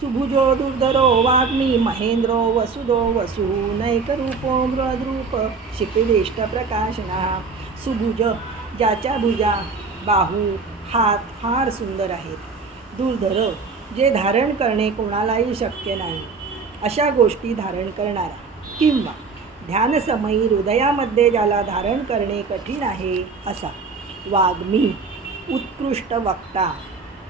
सुभुजो दुर्धरो वाग्मी महेंद्रो वसुदो वसु नैकरूपो मृद्रूप शिपिवेष्ट प्रकाशना. सुभुज ज्याच्या भुजा बाहू हात फार सुंदर आहेत. दुर्धर जे धारण करणे कोणालाही शक्य नाही अशा गोष्टी धारण करणारा. किंवा ध्यानसमयी हृदयामध्ये ज्याला धारण करणे कठीण आहे असा. वाग्मी उत्कृष्ट वक्ता,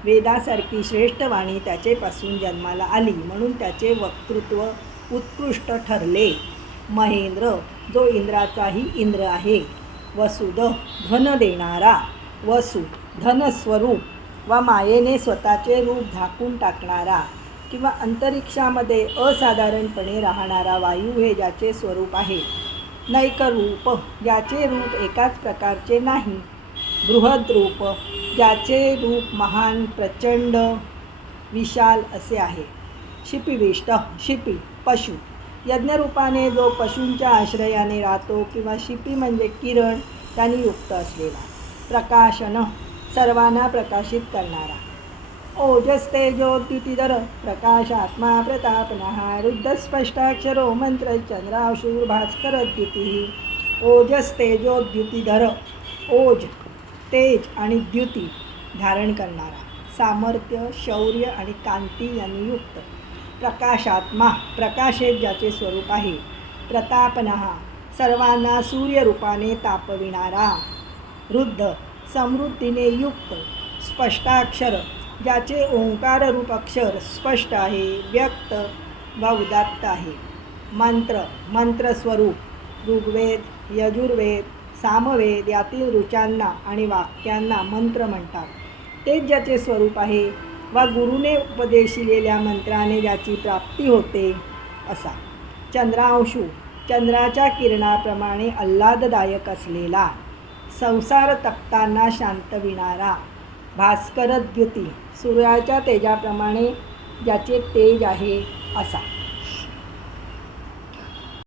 वेदासारखी श्रेष्ठ वाणी त्याचेपासून जन्माला आली म्हणून त्याचे वक्तृत्व उत्कृष्ट ठरले. महेंद्र जो इंद्राचाही इंद्र आहे. वसुद धन देणारा. वसु धनस्वरूप व मायेने स्वतःचे रूप झाकून टाकणारा किंवा अंतरिक्षामध्ये असाधारणपणे राहणारा वायू हे ज्याचे स्वरूप आहे. नैकरूप ज्याचे रूप एकाच प्रकारचे नाही. बृहद्रूप ज्याचे रूप महान प्रचंड विशाल असे आहे. शिपिविष्ट शिपी पशु यज्ञरूपाने जो पशूंच्या आश्रयाने राहतो किंवा शिपी म्हणजे किरण त्यांनी युक्त असलेला. प्रकाशन सर्वांना प्रकाशित करणारा. ओजस्तेजोद्युतिधर प्रकाशात्मा प्रतापनः रुद्धस्पष्टाक्षरो मंत्र चंद्रांशुर्भास्करद्युती. ओजस्तेजोद्युतिधर ओज तेज आणि द्युती धारण करणारा. सामर्थ्य शौर्य आणि कांती यांनी युक्त. प्रकाशात्मा प्रकाशेत ज्याचे स्वरूप आहे. प्रतापनः सर्वांना सूर्यरूपाने तापविणारा. रुद्ध समृद्धीने युक्त. स्पष्टाक्षर ज्याचे ओंकार रूप अक्षर स्पष्ट आहे व्यक्त व उदात्त आहे. मंत्र मंत्रस्वरूप ऋग्वेद यजुर्वेद सामवेद यातील ऋचांना आणि वाक्यांना मंत्र म्हणतात. तेच ज्याचे स्वरूप आहे वा गुरुने उपदेशिलेल्या मंत्राने ज्याची प्राप्ती होते असा. चंद्रांशू चंद्राच्या किरणाप्रमाणे आल्हाददायक असलेला. संसार तप्तांना शांतविणारा. भास्करद्युती सूर्याच्या तेजाप्रमाणे ज्याचे तेज आहे असा.